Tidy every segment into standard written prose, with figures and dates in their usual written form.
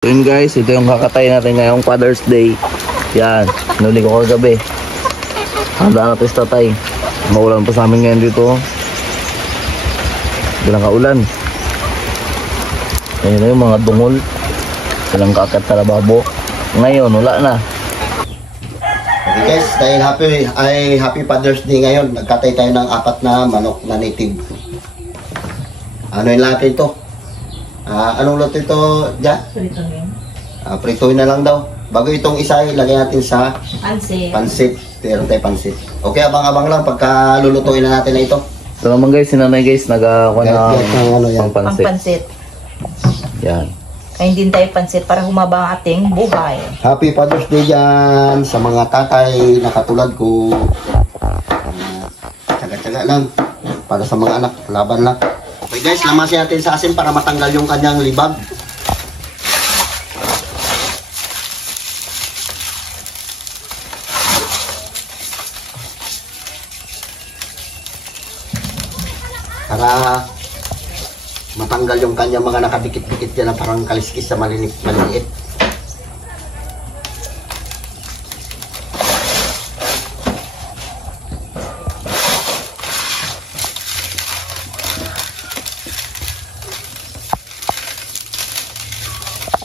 Yun guys, ito yung kakatay natin ngayong Father's Day. Yan, nuli ko kagabi. Handa natin sa tatay. Maulan pa sa amin ngayon dito. Bilang kaulan. Ayun na yung mga dungol. Bilang kakat talababo. Ngayon, wala na. Okay guys, dahil happy Father's Day ngayon, nagkatay tayo ng 4 na manok na native. Ano yung natin ito? Anong luto ito, Ja? Prituhin. Prituhin na lang daw. Bago itong isa, ilagay natin sa pansit. Meron tayo pansit. Okay, abang-abang lang pagka lulutuin na natin na ito. Ito naman guys, sinanay guys, nag-akuha ng pansit. Pang-pansit. Yan. Kain din tayo pansit para humaba ang ating buhay. Happy Father's Day dyan sa mga tatay na katulad ko. Tsaga-tsaga lang. Para sa mga anak, laban lang. Okay guys, lamasin natin sa asin para matanggal yung kanyang libag. Para matanggal yung kanyang mga nakadikit-dikit dyan na parang kaliskis sa maliliit.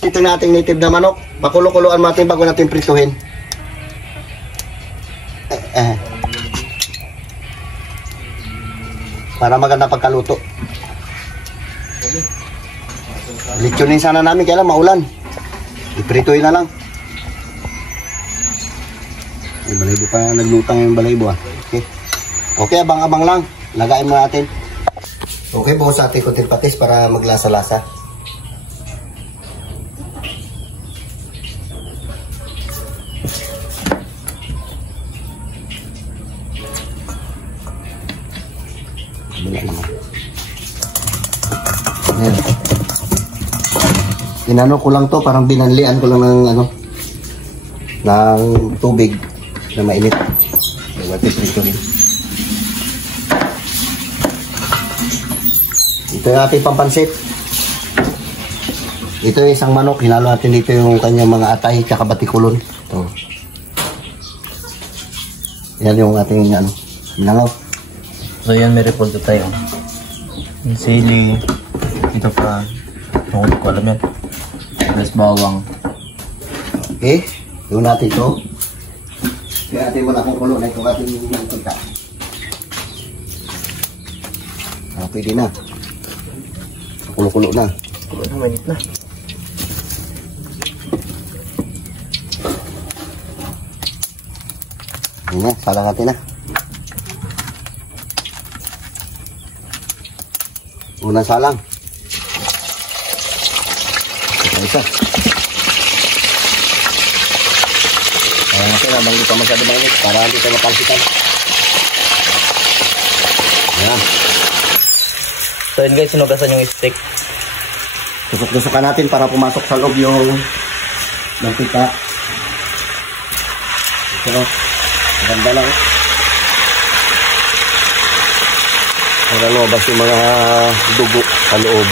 Ito nating native na manok. Pakulo-kuloan natin bago natin prituhin. Para maganda pagkaluto. Litsunin sana namin kaya lang maulan. Iprituhin na lang. May balaybo pa naglutang yung balaybo Okay. Okay, abang-abang lang. Lagayin mo natin. Okay, buhos natin kunting patis para maglasa-lasa. Ayan. Inano ko lang to, parang binanlian ko lang ng ng tubig na mainit. Ito yung ating pampansit. Ito yung isang manok, hinalo natin dito yung kanyang mga atay tsaka batikulon. Ito. Yan yung ating minangaw. So yan, may repolyo tayo. Yung sili, ito pa, hindi ko alam yan. Plus bawang. Okay, doon natin ito. Kaya natin muna kung kulo na ito ating pagka. Pwede na. Kulo-kulo na. Kulo na, mainit na. Yun na, salang natin na. Unang salang. Isa. Salang natin habang hindi pa masyado mainit para hindi tayo mapalsikan. Ayan. So yun guys, sinugasan yung steak. Tusok-tusokan natin para pumasok sa loob yung mantika. Ito. Maganda lang. Para lumabas yung mga dugo sa loob.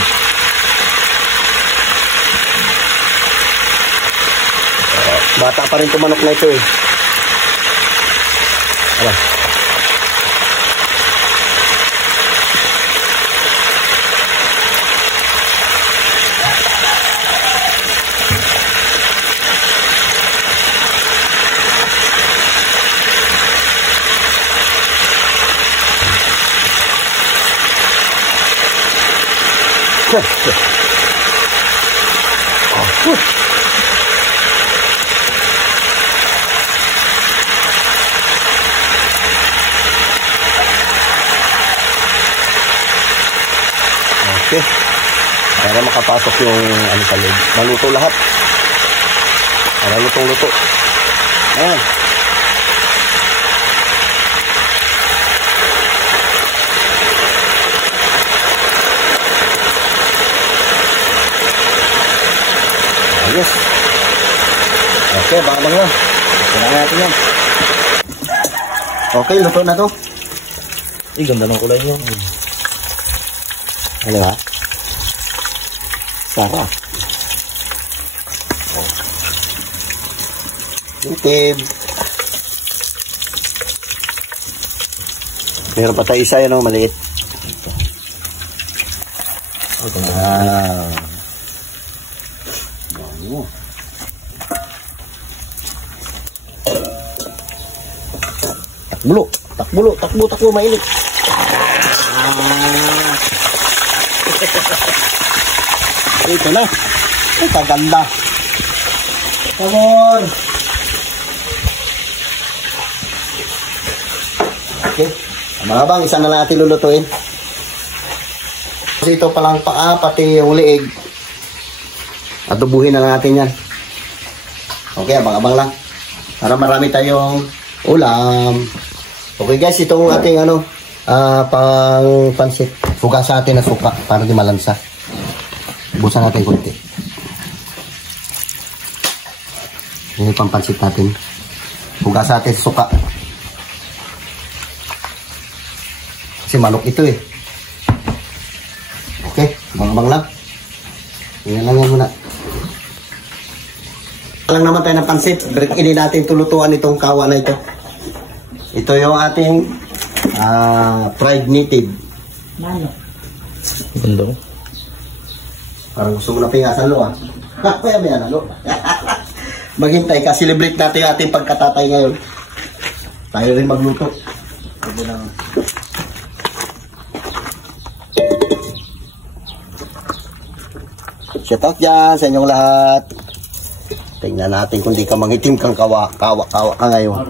Bata pa rin tumanok na ito eh. Ala. Okay. Para makapasok yung sa loob. Maluto lahat. Para lutong-luto. Ayan. Yes. Okay, baka lang. Kailangan natin yan. Okay, luto na to. Ganda ng kulay niyo. Ano ha? Sarap. Native. Meron pa tayo isa yan, maliit. Wow. Wow. Takbulo, mainit. Ito na. Ay, kaganda. Sabor. Okay. Mga bang, isa na lang natin lulutuin. Kasi ito palang paa, pati yung liig. Atubuhin na lang natin yan. Okay, abang-abang lang. Para marami tayong ulam. Okay guys, itong ating pang pansit. Hugasan natin na suka para di malansa. Busan natin konti. Ini pang pansit natin. Hugasan natin suka. Kasi manok ito eh. Okay, abang-abang lang. Yan lang yan muna. Lang naman tayo ng pansit. Hindi natin tulutuan itong kawa na ito. Ito yung ating fried native. Manok. Ganda ko. Parang gusto mo na pingasan lo ah. Kaya may lo. Maghintay ka, celebrate natin yung ating pagkatatay ngayon. Tayo rin magluto. Shout out dyan sa inyong lahat. Tingnan natin kung di ka mangitim kang kawa ka ngayon.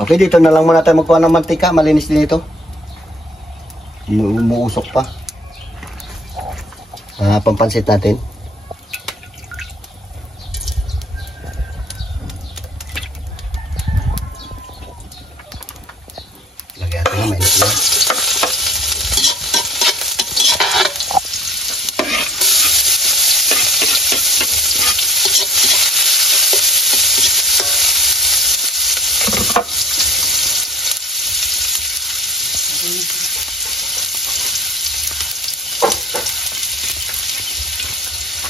Okay, dito na lang muna tayo magkuha ng mantika. Malinis din ito. Umuusok pa. Pampansit natin. Lagyan natin na mainit lang.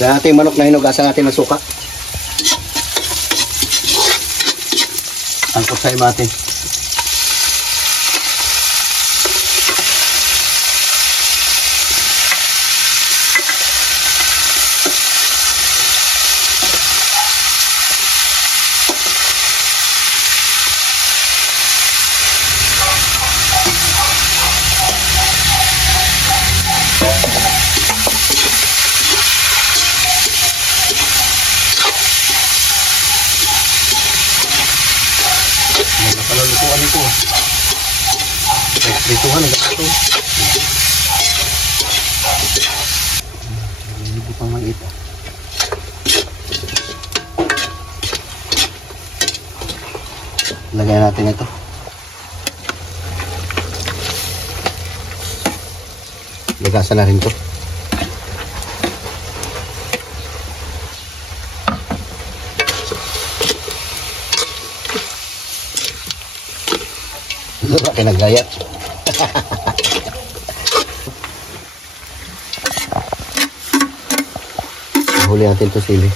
Sa ating manok na hinugasan natin ng suka. Angkot tayo natin. Palalutuan ito. Prituhan ang gato. Hindi pang maliit. Lagyan natin ito. Lagasan na rin ito. Laki nagayat. Huli natin ito sili.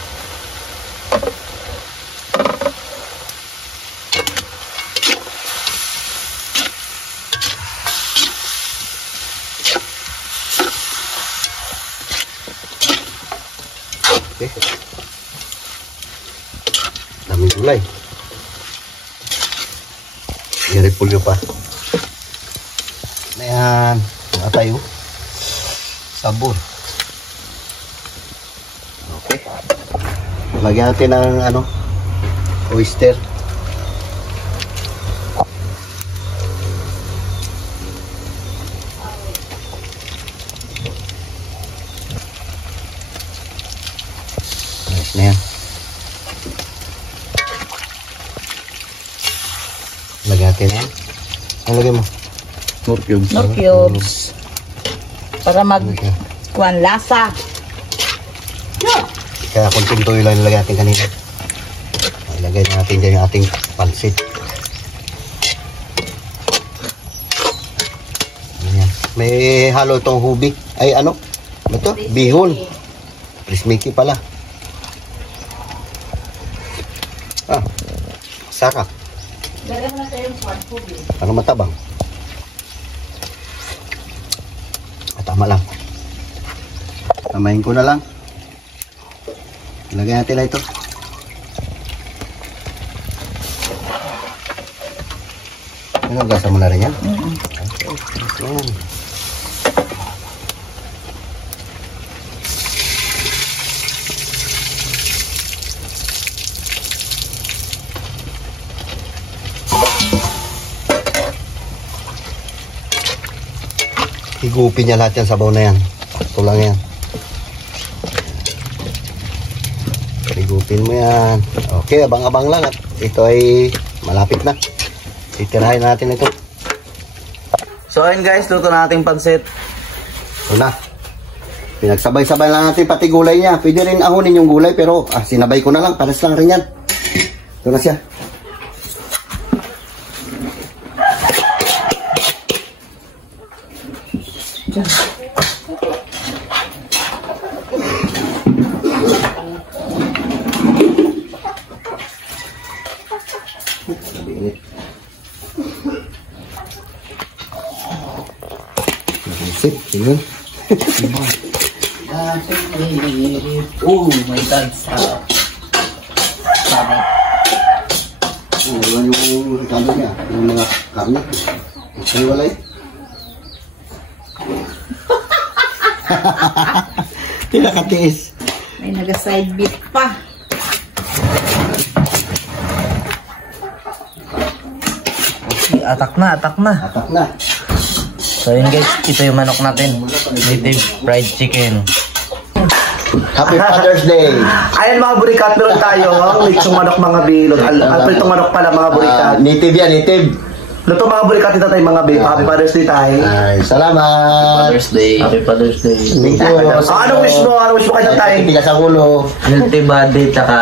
Okay. Daming gulay. I-repulyo pa. Ayan. Mga tayo. Sabor. Okay. Lagyan natin ng oyster. Nice na yan. Lagyan natin yan. Ang lagyan mo? Nor cubes. Nor cubes. Para kuwan lasa. Kaya konting toyo lang nilagay natin kanina. Ilagay natin dyan yung ating pansit. Ayan. May halo itong hubi. Ay ito? Bihon. Prismiki pala. Sarap. Lagyan mo na tayo yung kwan po. Para matabang. Tama lang. Tamahin ko na lang. Lagyan natin na ito. Gasa mo na rin yan? Yan. Higupin niya lahat yan, sabaw na yan. Ito lang yan. Higupin mo yan. Okay, abang-abang lang at ito ay malapit na. Titirahin natin ito. So ayun guys, luto na ating pansit. Ito na. Pinagsabay-sabay lang natin pati gulay niya. Pwede rin ahunin yung gulay pero sinabay ko na lang. Pares lang rin yan. Ito na siya. Sip, tingnan. Oh my God. Sarap. Iwan yung kano niya, yung mga karne. Ay, walay. Tinakatiis. May naga-side beef pa. Atak na, atak na. Atak na. So yun guys, ito yung manok natin. Native fried chicken. Happy Father's Day! Ayan mga burikat, meron tayo ang lechong manok mga bilog. Alpritong manok pala mga burikat. Native yan, native. Luto mga burikat dito tayo mga bilog. Happy Father's Day tayo. Ay, salamat! Father's Day. Happy Father's Day. Thank you. Anong wish mo? Anong wish mo kayo tayo? Tigas ang ulo. Healthy body, tsaka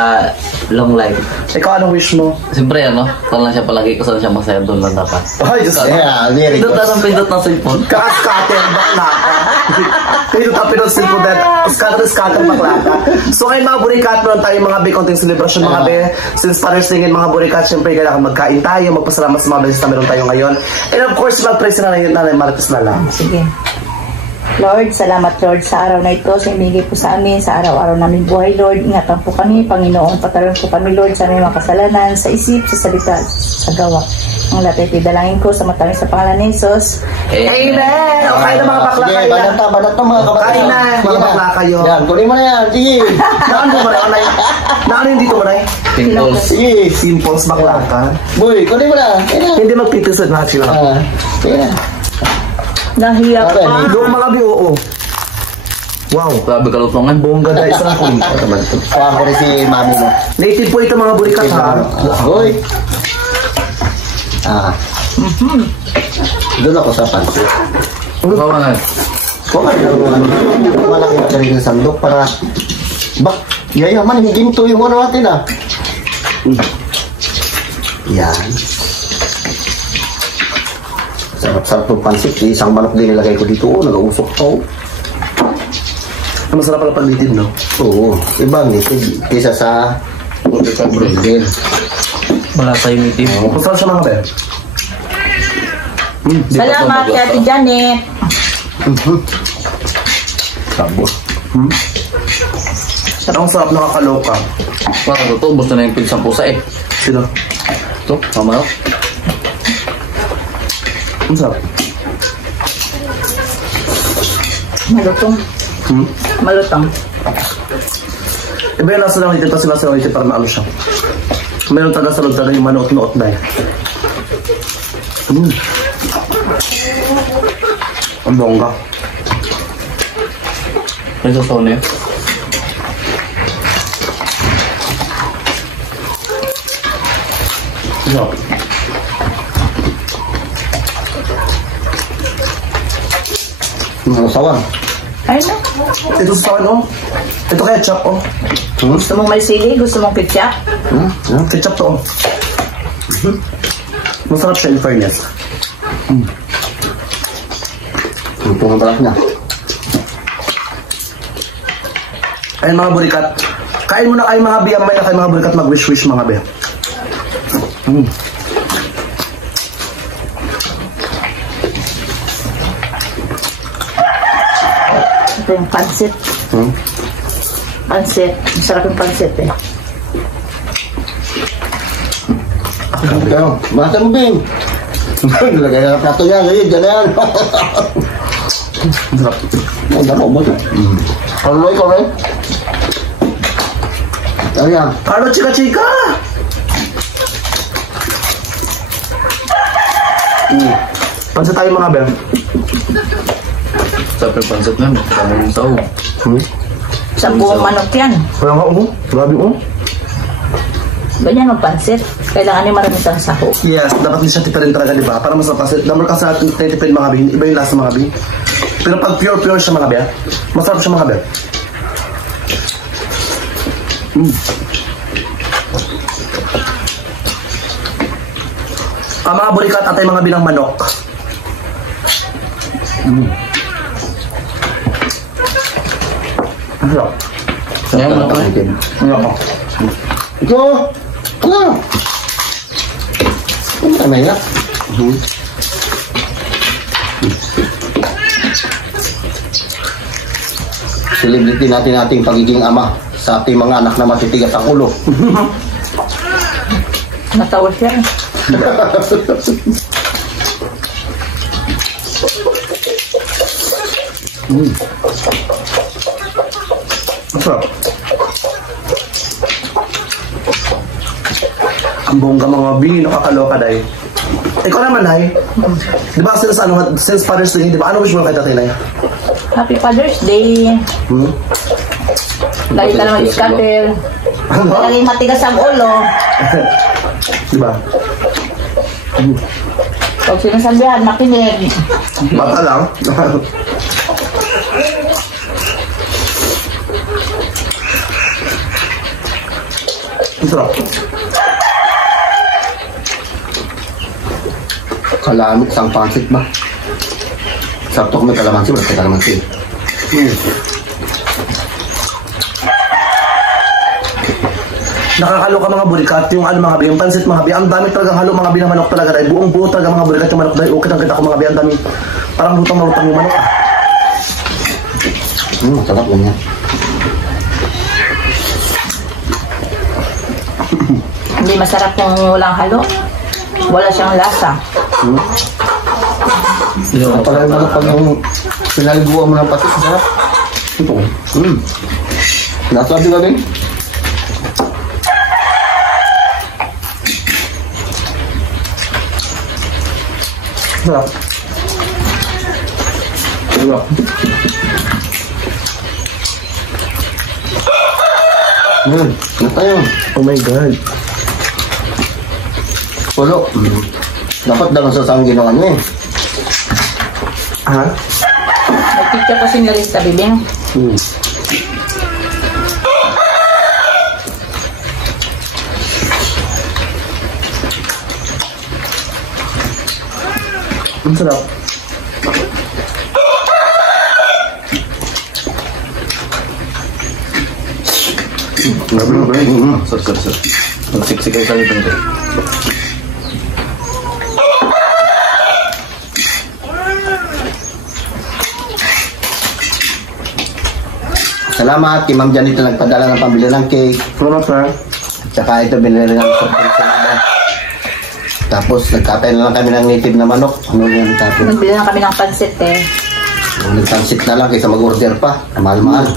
long life. Ikaw anong wish mo? Siyempre ano, kung lang siya palagi ko saan siya masaya doon lang dapat. Ay, Diyos ko. Yeah, very Pindot good. na ng pindot ng cellphone. Kaskater bakla ka. Dito tayo pinunsin po dahil skater bakla ka. So ngayon mga burikat, meron tayo mga konting celebration mga be. Since Father's Day ngayon mga burikat, syempre kailangan magkain tayo, magpasalamat sa mga beses na meron tayo ngayon. And of course, mag-praise na lang Nanay Marites na lang. Sige. Lord, salamat Lord sa araw na ito. Sa imigay po sa amin, sa araw-araw namin buhay Lord. Ingatan po kami, Panginoon. Patalan po kami Lord sa aming mga kasalanan, sa isip, sa salita, sa gawa. Ang lahat ay dalangin ko sa mataling sa pangalan ni Jesus. Amen! Okay na mga bakla Sige, kayo na. banat na mga kabataan. Kain na, mga bakla kayo. Yan, kunin mo na yan. Sige. Naan mo manay, anay? Naan yung dito manay? Pimples. Sige. Simples bakla ka. Boy, kunin mo na. Kaya na. Hindi magtitisod na sila. Kaya na. Nahiya Okay. pa. Doon mga B.O.O. Wow. Grabe kalutungan. Bongga dahil sa kulit. Kuha ko rin si mami mo. Native po ito mga burikat ha. Boy. Doon ako sa pansit. Ikaw nga. Kung malaki na rin ng sandok para yayaman, ginto yung ano natin Yan. Sarap-sarap ng pansit. Isang manok din nilagay ko dito. Nag-uusok pa. Masarap pala pag-native, no? Oo. Ibang native. Kesa sa branded. Wala tayong native. Masarap siya mga be. Salamat kay Ate Janet. Sabo. Ang sarap nakakaloka. Parang ito, ubos na yung pinsang pusa eh. Sino? Ito, mamanok. Ang sarap. Malutong. Malutong. Iba yung nasa lang ito sila sa lang ito para maano siya. Meron taga-salod talaga yung manuot-nuot na Ang bongga. May sasaw na yun. Ano? Ang sawan. Ay na. Ito sa sawan, oh. Ito ketchup, oh. Gusto mong may sili? Gusto mong ketchup? Ketchup to, oh. Masarap siya in fairness. Ang pumabalak niya. Ayun mga burikat. Kain muna kayo mga biyamay na kayo mga burikat mag-wish-wish mga be. Ito yung pansit. Pansit. Masarap yung pansit eh. Ikaw, basta mo, Bing. Nilagay na plato niya, ngayon, dyan na yan. Ang damo mo. Kaloy, kaloy. Ano yan? Carlo, chika-chika! Pansit tayo mga Ben. Sa pansit na, kami yung tao. Sa buong manok yan. Kaya nga, grabe, Ganyan ang pansit. Kailangan niya marami siyang saho. Yes, dapat hindi siya tipirin talaga, di ba? Para mas mapasit. Number kasi natin tipirin mga bin, iba yung lasa mga bin. Pero pag pure siya mga bin, masarap siya mga bin. Ang mga burikat at ay mga binang manok. Ano? Yan mo ito. Ano? Ito! Ano? Ano na yan? Celebrity natin ating pagiging ama sa ating mga anak na matitigas ang ulo. Natawa siya. Masarap. Ang bongga mga B, nakakaloka dahil. Ikaw naman, Nay. Di ba since Father's Day, di ba? Ano wish mo kay Tatay, Nay? Happy Father's Day. Lagi ka naman scatter. Ano? Laging matigas ang ulo. Di ba? Pag sinasabihan, makinig. Bata lang. Ang sarap. Kalamit sang pansit ba? Sakto ko may kalamansi, wala tayo kalamansi. Nakakaloka mga burikat, yung ano mga bi, yung pansit mga bi, ang dami talagang halo mga bi ng manok talaga dahil buong buo talaga mga burikat yung manok dahil okay kita ko mga bi, ang dami parang lutang-lutang yung manok. Sarap lang yan. Hindi masarap kung walang halo. Wala siyang lasa. Pag yung pinaliguan mo ng patis, sarap. Ito. Nasabi ka din? Sarap. Sarap. Ano tayo? Oh my God. Pulo. Dapat dalang sa sang ginawa niya eh. Ha? May picture ko sinalis sa bibing. Ang sarap. Sir. Magsiksik kayo sa ibang day. Salamat kay Ma'am Janito nagpadala ng pambili ng cake. Salamat, sir. Tsaka ito binili ng surprise. Tapos nagkatay na lang kami ng native na manok. Ano yan tapos? Nagbili na kami ng pansit eh. Nagtansit na lang kaysa mag-order pa. Mahal-mahal.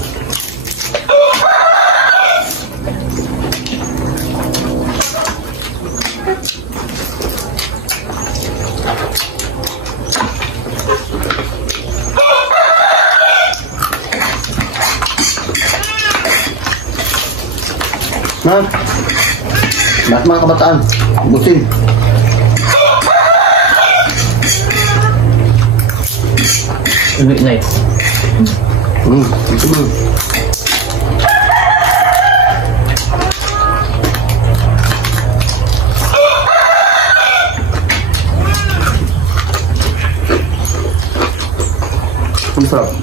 Na, lahat mga kabataan, busin. Nice. Ito mo. Ang sarap.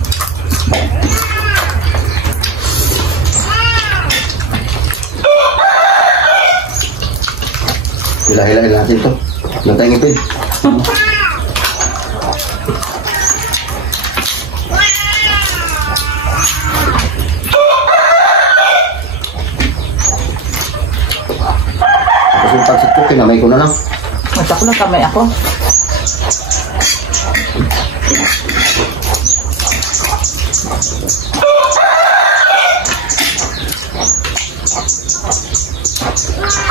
Hila-hilain natin ito. Yung tayong ipid. Tapos yung pansit ko, kinamay ko na lang. Mata ko lang kamay ako.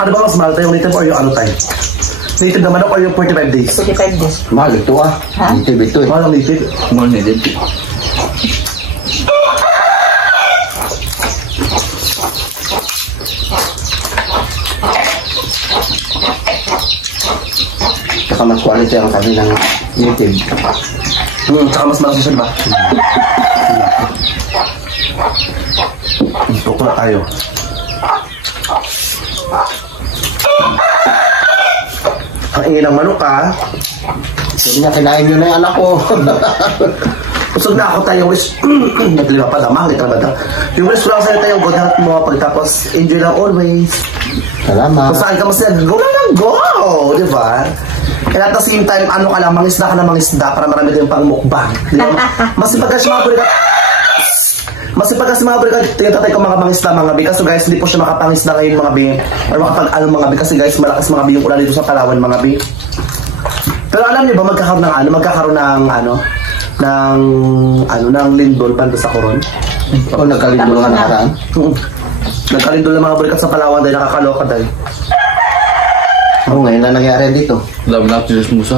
Ano ba mas mahal tayo, yung native or yung ano tayo? Native na manok or yung 45 days? 45 days. Mahal ito ah. Ha? Native ito eh. Mahal ang native. More needed. Saka mas quality ang sabi ng native. Tsaka mas malaki siya ba? Ito na tayo. Ang ingin ng manok ha. Sabi niya, kinain nyo na yung anak ko. Usog na ako tayo wish. Naglima pa damang, ito ba? Yung wish ko lang sa'yo tayo, good health mo. Pagtapos, enjoy lang always. Salamat. Kung saan ka mas go lang, go! Di ba? Kaya at the same time, ano ka lang, mangisda ka na mangisda para marami din pang mukbang. Di ba? Masipag kasi mga burikat. Masipag kasi mga burikat, tingin tatay ko mga mangisda mga bi. Kasi guys, hindi po siya makapangisda ngayon mga bi. Or makapag-ano mga bi. Kasi guys, malakas mga bi yung ulan dito sa Palawan mga bi. Pero alam niyo ba, magkakaroon ng lindol pando sa Coron? O, nagkalindol nga nakaraan. Nagkalindol ng mga burikat sa Palawan dahil nakakaloka dahil. Oo, ngayon na nangyari dito. Love na Jesus Musa.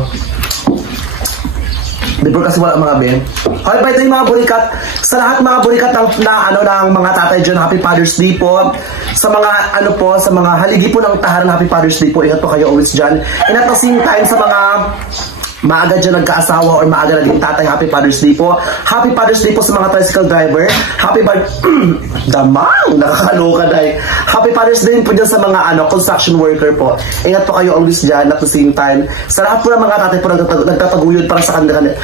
Before kasi wala mga ben. Okay, pa ito yung mga burikat. Sa lahat mga burikat ng mga tatay dyan, Happy Father's Day po. Sa mga sa mga haligi po ng tahanan, Happy Father's Day po. Ingat po kayo always dyan. And at the same time, sa mga maaga dyan nagkaasawa or maaga naging tatay, Happy Father's Day po. Happy Father's Day po sa mga tricycle driver. Damang! Nakakaloka dahil. Happy Father's Day po dyan sa mga construction worker po. Ingat po kayo always dyan at the same time. Sa lahat po ng mga tatay po nagtataguyod para sa kanilang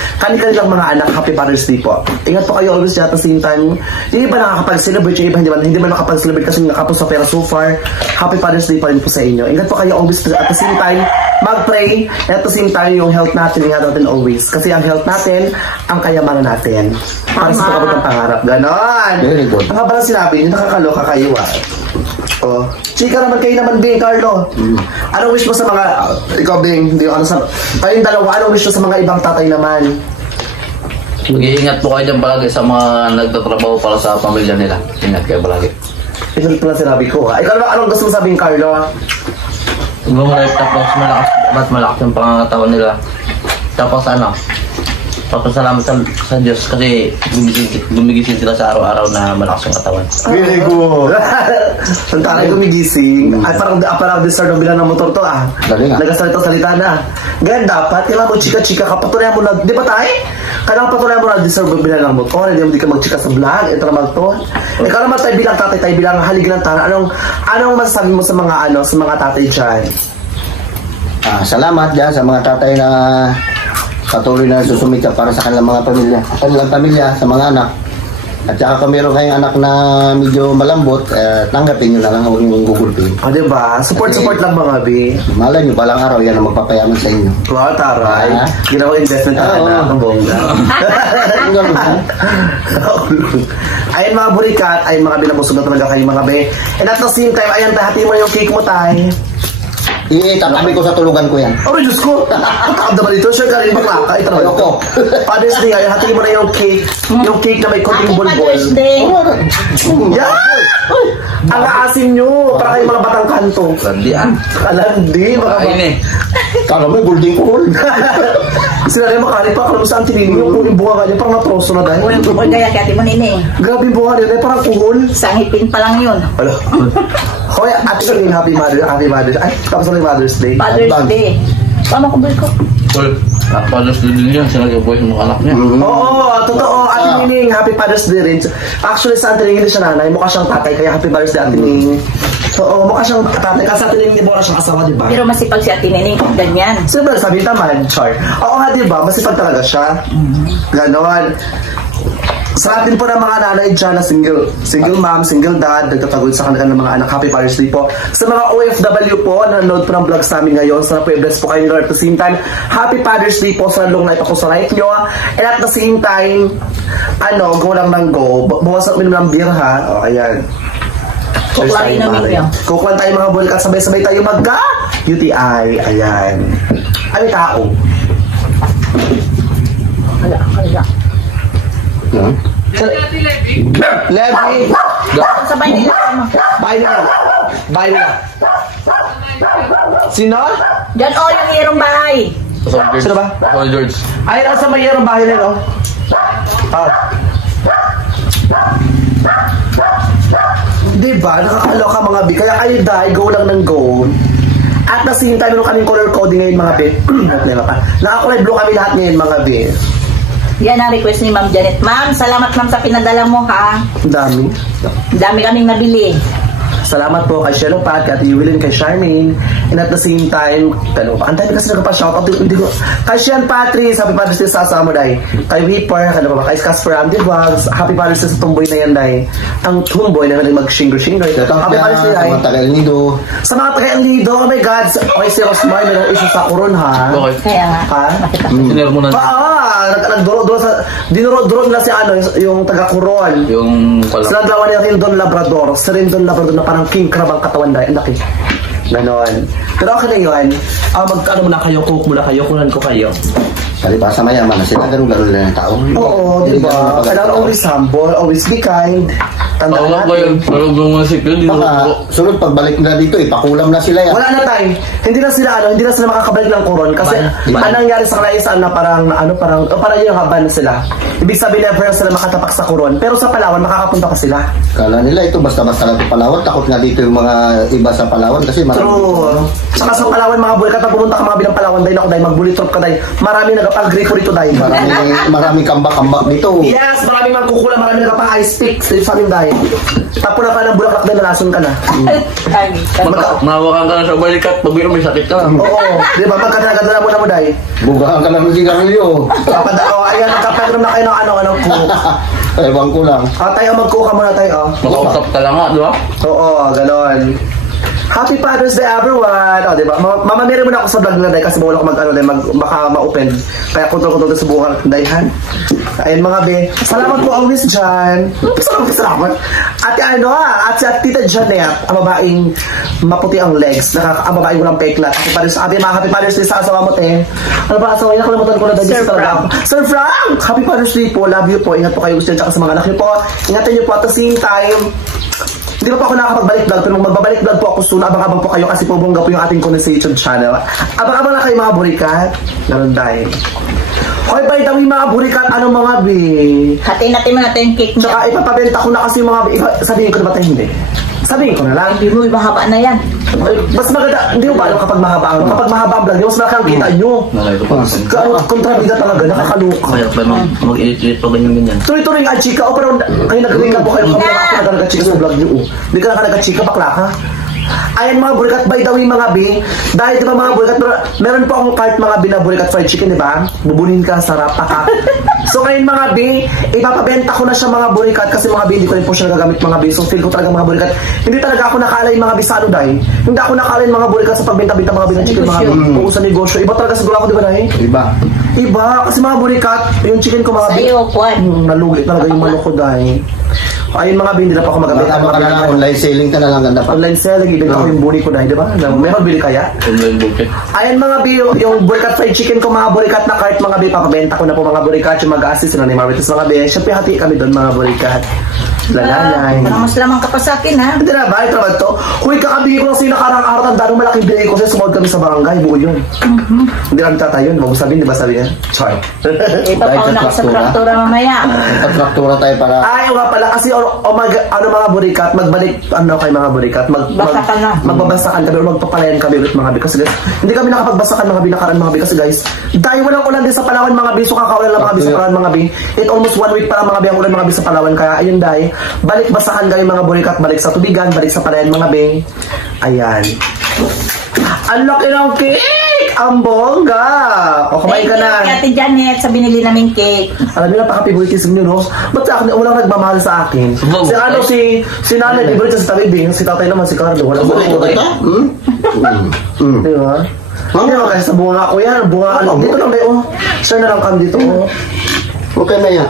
mga anak, Happy Father's Day po. Ingat po kayo always dyan at the same time. Yung iba nakakapag-celebrate, yung iba hindi man nakapag-celebrate kasi nakapos sa pera so far. Happy Father's Day pa rin po sa inyo. Ingat po kayo always at the same time. Mag-pray at the same time yung health natin, ingat natin always. Kasi ang health natin, ang kayamanan natin. Para sa pagkabot ng pangarap. Ganon! Very good. Ang habang sinabi, yung nakakaloka kayo Oh. Chika naman kayo naman, Bing, Carlo. Anong wish mo sa mga, ikaw, Bing, kayong dalawa, anong wish mo sa mga ibang tatay naman? Mag-iingat po kayo dyan palagi sa mga nagtatrabaho para sa pamilya nila. Ingat kayo palagi. Ito pala sinabi ko ha. Ikaw naman, anong gusto mo sabihin, Carlo? Long life tapos malakas yung pangangatawan nila. Tapos papasalamat sa Diyos kasi gumigising sila sa araw-araw na malakas yung katawan. Very good. Ang taray gumigising. Ay, parang deserve ng bilang ng motor to Dali nga. Nagasalita na. Ganyan dapat, kailangan mo chika-chika ka, patuloy mo na, di ba tayo? Kailangan patuloy mo na deserve ng bilang ng motor, hindi ka magchika sa vlog, ito naman to. Ikaw naman tayo bilang tatay, tayo bilang haligi ng tanah. Anong masasabi mo sa mga tatay dyan? Salamat dyan sa mga tatay na patuloy na susumika para sa kanilang mga pamilya, sa mga anak. At saka kung meron kayong anak na medyo malambot, tanggapin nyo na lang, huwag yung gugulpin. Diba? Support lang mga bi. Malay nyo, balang araw yan ang magpapayaman sa inyo. Wow, taray. Ginawang investment na anak, ang bongga. Ayun mga burikat, ayun mga binabusog na talaga kayo mga be. And at the same time, ayan, hati mo yung cake mo tayo. Itatabi ko sa tulugan ko yan. Oh, Diyos ko! Ang ba dito? Sure ka rin bakla ka. Ito naman. Ayoko. Father's Day, ay hati mo na yung cake. Yung cake na may konting bulbol. Father's Day. Yan! Ang aasin nyo. Para kayong mga batang kanto. Landian. Kalandi. Ayun eh. Kala mo yung golden cool. Sila rin makari pa. Kala mo saan tinigin yung bunga ganyan. Parang natroso na dahil. Walang bukol kaya kati mo nini. Grabe yung bunga nila. Parang kuhol. Sangipin pa lang yun. Wala. Hoy, ate ko yung Happy Mother's. Ay, tapos na yung Mother's Day. Father's Day. Tama ko ba ko? Well, Father's Day din yan. Sila yung boy ng mga anak niya. Oo, totoo. Ate Nining, Happy Father's Day rin. Actually, sa Ate Nining hindi siya nanay. Mukha siyang tatay. Kaya Happy Father's Day, Ate Nining. Oo, mukha siyang tatay. Kasi Ate Nining, di ba wala siyang asawa, di ba? Pero masipag si Ate Nining. Ganyan. Sino ba nagsabi? Taman, Char. Oo nga, di ba? Masipag talaga siya. Ganon. Sa atin po ng mga nanay dyan na single mom, single dad, nagtatagod sa kanilang mga anak, happy Father's Day po. Sa mga OFW po, nanonood po ng vlogs namin ngayon, sana po i-bless po kayo ni Lord. At the same time, happy Father's Day po sa long night ako sa life nyo. And at the same time, go lang ng go. Bawasan uminom ng beer ha. O, ayan. Kuklain namin yan. Kukuhan tayo mga bulik at sabay-sabay tayo magka-UTI. Ayan. Ay, may tao. Hala. Levi! Sabay nila. Bye nila. Sino? Diyan o, yung iyong bahay. Sino ba? George. Ay, nasa mayroong bahay nila, no? Diba? Nakakaloka mga bi. Kaya kayo dahil, go lang ng go. At the same time, kaming color coding ngayon mga bi. Nakakulay blue kami lahat ngayon mga bi. Yan ang request ni Ma'am Janet. Ma'am, salamat ma'am sa pinadala mo ha. Ang dami. Dami kaming nabili. Salamat po kay Shelo Pat, kay Evelyn, kay Charmaine. And at the same time, ang dami kasi nagpa-shoutout. Kay Sian Patri, happy Father's Day sa asama day. Kay Weeper, kay Casper Andy Vlogs, happy Father's Day sa tumboy na yan day. Ang tumboy na mag-shingo-shingo. Happy Father's Day day. Sa mga taga-Nido. Sa mga taga-Nido, oh my God. Okay, si Rosmar, mayroong issue sa Coron ha. Okay. Kaya nga. Ha? Sinero mo na. Nagduro sa... Dinuro nila si yung taga-Coron. Yung pala. Sila dalawa ni Rindon Labrador. Si Rindon Labrador na parang king crab ang katawan dahil. Ang laki. Ganon. Pero okay na yun. Magkano muna kayo, cook muna kayo, kunan ko kayo. Kalibasa mayaman na sila, ganun-ganun lang ng tao. Oo, diba? Kailangan always humble, always be kind. Tandaan natin. Pero mga sipil, Baka sunod pagbalik nila dito, ipakulam na sila yan. Wala na tayo. Hindi na sila makakabalik ng Coron kasi anong nangyari sa kanila isa na parang yung haban na sila. Ibig sabihin never na sila makatapak sa Coron. Pero sa Palawan makakapunta pa sila. Kala nila ito basta-basta lang sa Palawan, takot nga dito yung mga iba sa Palawan kasi marami. True. Saka sa Palawan mga bulik at pumunta ka mga bilang Palawan dahil ako dahil magbulitrop ka dahil marami nagapag-gripo rito dahil. Marami kambak-kambak dito. Yes, marami magkukula, marami nagapa-ice pick sa amin dahil. Tapo na ka ng bulaklak na nalason ka na. Mahawakan ka na sa balikat, pag may sakit ka. Oo, di ba? Magkadala mo na mo dahil. Bugahan ka na ng sigarilyo. Ayan, kapag na kayo ng ano cook. Ewan ko lang. Tayo magkuka muna tayo. Makausap ka lang nga, di ba? Oo, ganon. Happy Father's Day everyone! O, diba? Mamamiri muna ako sa vlog na day kasi bawal ako baka ma-open. Kaya kontrol sa buhay dayhan. Ayun mga be. Salamat po always dyan. Salamat. At at Tita Janet, ang babaeng maputi ang legs. Ang babaeng walang peklat. Happy Father's Day sa asawa mo, te. Ano ba asawa niya? Nakalimutan ko na dahil Sir Frank. Sir Frank! Happy Father's Day po. Love you po. Ingat po kayo gusto niyo sa mga anak niyo po. Ingatan niyo po at the same time. Hindi pa ako nakakapagbalik vlog, pero magbabalik vlog po ako soon. Abang-abang po kayo kasi po bongga po yung ating conversation channel. Abang-abang na kayo mga burikat. Ganun dahil. Okay, by the way mga burikat, ano mga bi? Hatiin natin mga 10 cake niya. Tsaka ipapabenta ko na kasi mga bi. Sabihin ko na ba tayo hindi? Sabihin ko na lang. Hindi mo, mahaba na yan. Mas maganda, hindi mo ba alam kapag mahaba ang vlog, mas malaki ang kita nyo. Kontrabida talaga, nakakaluka. Kaya pa mag-edit pa ganyan. Tuloy-tuloy nga, chika. O, pero kayo nag-ring na po kayo. Kami na nag-chika sa vlog nyo. Hindi ka nag-chika, bakla ka. Ayan mga burikat, by the way mga bi, dahil di ba mga burikat, meron po akong cart mga bi na burikat fried chicken, di ba? Bubunin ka, sarap, pakak. So ngayon mga bi, ipapabenta ko na siya mga burikat kasi mga bi, hindi ko rin po siya nagagamit mga bi. So feel ko talaga mga burikat, hindi talaga ako nakalay mga bi sa ano dahil. Hindi ako nakalay mga burikat sa pagbenta-benta mga bi ng chicken mga bi. Oo, sa negosyo. Iba talaga siguro ako, di ba dahil? Iba, kasi mga burikat, yung chicken ko mga bi. Sa'yo, Kwan. Nalugi talaga yung manok ko dahil. Ayun mga bi, hindi na pa ako magamit. Online selling ka na lang ganda pa. Online selling, ibenta ko yung buni ko dahil, di ba? May magbili kaya? Online bukit. Ayan mga bi, yung burikat fried chicken ko, mga burikat na cart mga bi, papabenta ko na po mga burikat, yung mag-assist na ni Marites mga bi. Siyempre hati kami doon mga burikat. Lalalay. Parang mas lamang ka pa sa akin ha. Hindi na ba? Ito naman to. Huy, kakabigay ko kasi nakarang araw ang darong malaking binigay ko kasi sumawad kami sa barangay. Buo yun. Hindi kami tatayon. Huwag mo sabihin, di ba sabi niya? Sorry. Ipapauna ko sa traktura mamaya. Traktura tayo para... Ay, nga pala. Kasi ano mga burikat, magbalik, ano kay mga burikat, Basakan na. magbabasakan kami o magpapalayan kami ulit mga bi. Kasi guys, hindi kami nakapagbasakan mga bi nakaraan mga bi. Kasi guys, dahil walang ulan din sa Palawan mga bi, so kakawalan lang mga bi sa Palawan mga bi. It almost 1 week pa lang mga bi ang ulan mga bi sa Palawan. Kaya ayun dahil, balik basahan kayo mga burikat, balik sa tubigan, balik sa palayan mga bi. Ayan. Ang laki ng cake! Ang bongga! O, kumain ka na. Thank you, Ate Janet, sa binili naming cake. Alam niyo, napaka-favoritism niyo, no? Ba't sa akin, walang nagmamahal sa akin? Si ano, si nanay, favorite sa tabi, si tatay naman, si Carlo. Walang favorite. Di ba? Hindi naman kasi sa bunga ko yan. Bunga, ano, dito lang tayo. Share na lang kami dito. Okay na yan.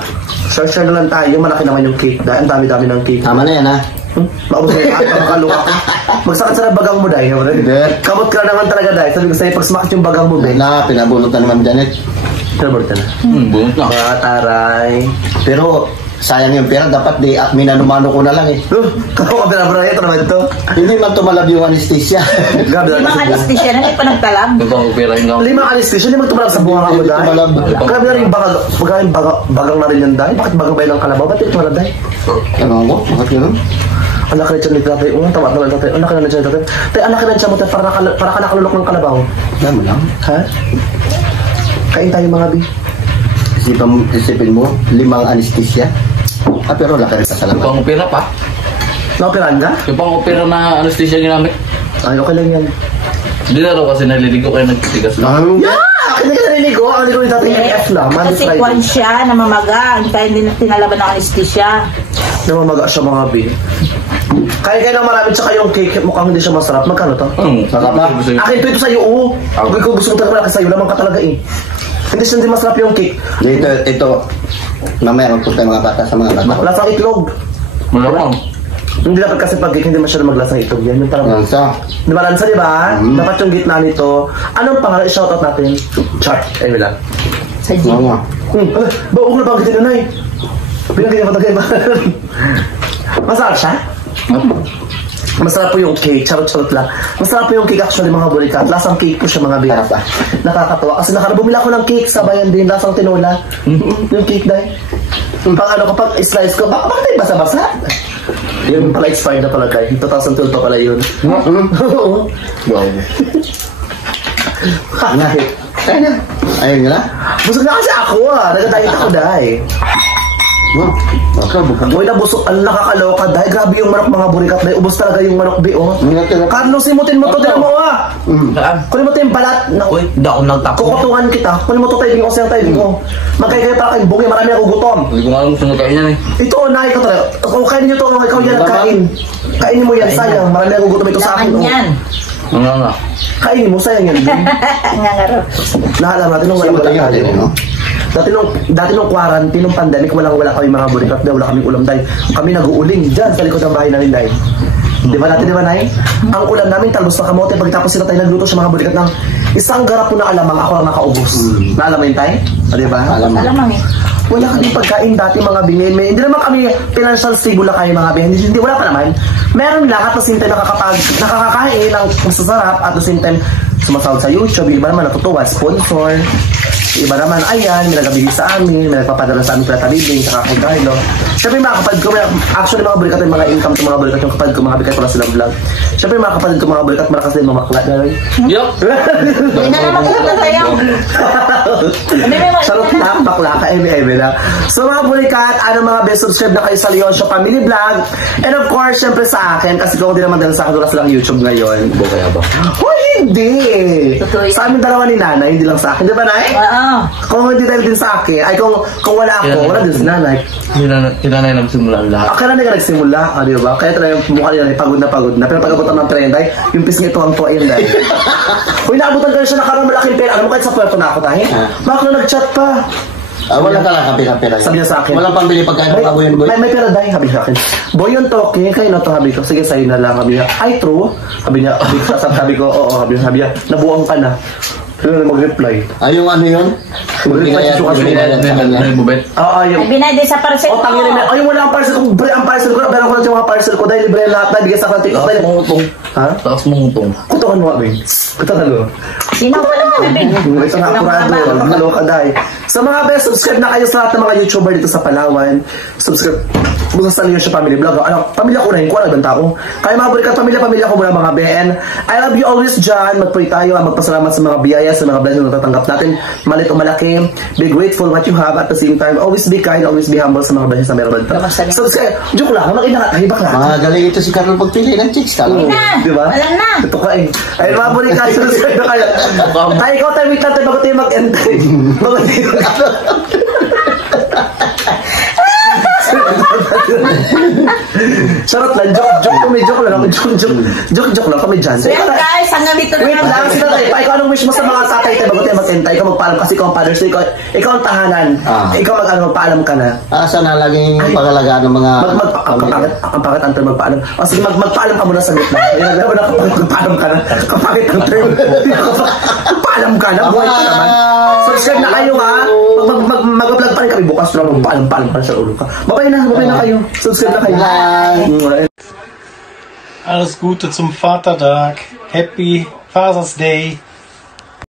Share na lang tayo. Malaki naman yung cake. Ang dami-dami ng cake. Tama na yan, ha? Maubos na yung makaluwa ko. Magsakit sa bagang mo, Day. Kamot ka naman talaga, Day. Sabi ko sa'yo, pag sumakit yung bagang mo, Day. Pinabunot na naman, Janet. Pinabunot na. Bunot na. Taray. Pero, sayang yung pera. Dapat di minanumano ko na lang, eh. Kako ka binabra ito naman ito. Hindi man tumalab yung anesthesia. Gabi Limang anesthesia na, hindi pa nagtalab. Ibang operahin nga. Limang anesthesia, hindi magtumalab sa bunga mo, Day. Grabe na rin yung bagang na rin yan, Day. Bakit bagang ba yun ang kalabaw? Ba't ito tumalab, Day? Ano mo? Bakit yun? Anak ka na dyan ni tatay. Tama naman tatay. Anak ka na dyan ni tatay. Tay, anak ka na dyan mo, tay. Para ka nakalulok ng kalabaw. Yan mo lang. Ha? Kain tayo mga bi. Isipin mo, 5 anesthesia. Pero laki rin kasalamat. Yung pang-opera pa. Naoperahan ka? Yung pang-opera na anesthesia ginamit. Ay, okay lang yan. Hindi na raw kasi naliligo kayo nagtitigas lang. Yeah! Hindi ka naliligo. Ang ligo ni tatay yung F lang. Monday, Kasi Friday. kwan siya, namamaga. Kaya hindi na tinalaban ng anesthesia. Namamaga siya mga bi. Kaya lang marami tsaka yung cake. Mukhang hindi siya masarap. Magkano to? Sarap na. Akin to ito sa'yo. Oo. Kung gusto mo talaga malaki sa'yo, lamang ka talaga eh. Hindi siya hindi masarap yung cake. Ito. Mamaya kung punta mga bata sa mga bata. Lasang itlog. Malamang. Hindi dapat kasi pag cake, hindi masyado maglasang itlog yan. Yung parang... Lansa. Di ba, Lansa, di ba? Dapat yung gitna nito. Anong pangalan? I-shoutout natin. Chart. Ayun lang. Sa gym. Mama. Huwag na banggitin na, Nay. Pinagiging patagay ba? Masarap siya? Masarap po yung cake. Charot-charot lang. Masarap po yung cake actually, mga burikat. Lasang cake po siya, mga birat. Nakakatawa. Kasi bumila ko ng cake sa bayan din. Lasang tinola. Yung cake, Day. Pag ano, kapag slice ko, bakit tayo basa-basa? Yun pala, expired na pala, guys. 2012 pa pala yun. Oo. Wow. Ayun nga na. Busog na kasi ako Nagdadayit ako, Day. Uy, nabusog. Ang nakakaloka, Day. Grabe yung manok, mga burikat, Day. Ubus talaga yung manok, Bi, oh. Carlos, simutin mo to. Tinan mo, kunin mo to yung balat. Uy, hindi ako nagtapos. Kukutungan kita. Kunin mo to, tayo. Kasi yung tayo. Magkaya para kayong bungi. Marami ako gutom. Hindi ko nga alam gusto mo kain yan eh. Ito, Nay, ito talaga. Kung kainin nyo to, ikaw yan nagkain. Kainin mo yan, sayang. Marami ako gutom ito sa akin. Laman yan. Nga. Kainin mo, sayang yan. Nga nga raw. Nahalam natin nung walang ulam. Dati nung quarantine, nung pandemic, wala kami mga burikat, wala kaming ulam, Day. Kami nag-uuling dyan sa likod ng bahay namin, Day. Di ba natin, Nay? Ang ulam namin, talbos na kamote. Pagkatapos sila tayo nagluto sa mga burikat ng isang garap po na alamang, ako lang nakaubos. Naalam mo yun, Tay? Di ba? Alam eh. Wala kami pagkain dati, mga bingin. Hindi naman kami financial stable na kayo, mga bingin. Hindi, wala pa naman. Meron lahat na same time nakakakain ng masasarap at the same time sumasahod sa YouTube. Iba naman natutuwa, sponsor. Iba naman, ayan, may nagabigay sa amin, may nagpapadala sa amin pala talibing, saka kung Carlo. Siyempre mga kapatid ko, actually mga burikat yung mga income sa mga burikat yung kapatid ko, mga burikat wala silang vlog. Siyempre mga kapatid ko, mga burikat, malakas din mga maklat. Yup! Hindi na naman kita tayo. Sarot na, bakla ka, eme na. So mga burikat, mga best subscribe na kayo sa Leoncio Family Vlog. And of course, siyempre sa akin, kasi kung hindi naman dahil sa akin, wala silang YouTube ngayon. Kaya ba? Oh, hindi! Sa amin dalawa ni Nanay, hindi lang sa akin. Di ba, Nay? Kung hindi dahil din sa akin, ay kung wala ako, wala din sa Nanay. Hinanay nagsimula ang lahat. Kailan na ka nagsimula, di ba? Kaya talaga mukha nila, pagod na. Pero pag-abutan ng trend, ay, yung pisngi ito ang tuwa yun, Day. Uy, naabutan ka na siya na karang malaking pera. Alam mo kahit sa puerto na ako, Tay? Bakit na nag-chat pa? Wala talaga pera. Sabi niya sa akin. Walang pambili pagkain ng kabuyan, boy. May pera, Day, sabi sa akin. Boy, yung toke, kayo na to, sabi ko. Sige, sa'yo na lang, sabi niya. Ay, true? Sabi niya, sabi ko, oo, sabi niya, nabuang ka na. Sino na mag-reply? Yung ano yun? Mag-reply sa sukas mo. Bubet. Oo, yung... Binayad sa parcel O, tangin na. Ay, wala ang parcel ko. Ang parcel ko. Pero ko na yung mga parcel ko. Dahil libre lahat na. Bigay sa akin. Takas mong utong. Ha? Takas mong utong. Kutukan mo, Abing. Kutukan mo. Sino ko naman, Abing? Ito na apurado. Nakaloka, Day. Sa mga best, subscribe na kayo sa lahat ng mga YouTuber dito sa Palawan. Subscribe. Kumusta sa ninyo sa family vlog? Ano, pamilya ko na yun, kung ano ibang tao. Kaya mga burikat, pamilya ko muna mga BN. I love you always dyan. Magpray tayo, magpasalamat sa mga biyaya, sa mga blessings na natatanggap natin. Malit o malaki, be grateful what you have at the same time. Always be kind, always be humble sa mga blessings na meron natin. So, joke lang, ay bakla. Magaling ito si Carlo pagpili ng chicks. Diba? Alam na. Ito ka eh. Ay, mga burikat, subscribe na kayo. Tayo ikaw tayo, wait natin, bago tayo mag-entry. Bago tayo Charot lang, joke kami, joke lang kami dyan. So yan guys, hanggang dito na. Wait lang, sila tayo, ikaw anong wish mo sa mga tatay tayo bago tayo mag-entry? Ikaw magpaalam kasi ikaw ang father, so ikaw ang tahanan. Ikaw magpaalam ka na. Sana laging pangalagaan ng mga... Ang pangit ang term magpaalam. O sige, magpaalam ka muna sa gitna. Magpaalam ka na. Kapangit ang term. Magpaalam ka na, buhay ka naman. Subscribe na kayo ha. Mag-vlog pa rin kami bukas na magpaalam pa rin sa ulo ka. Babay na kayo. Subscribe na kayo. Bye! Alles Gute zum Vatertag. Happy Father's Day.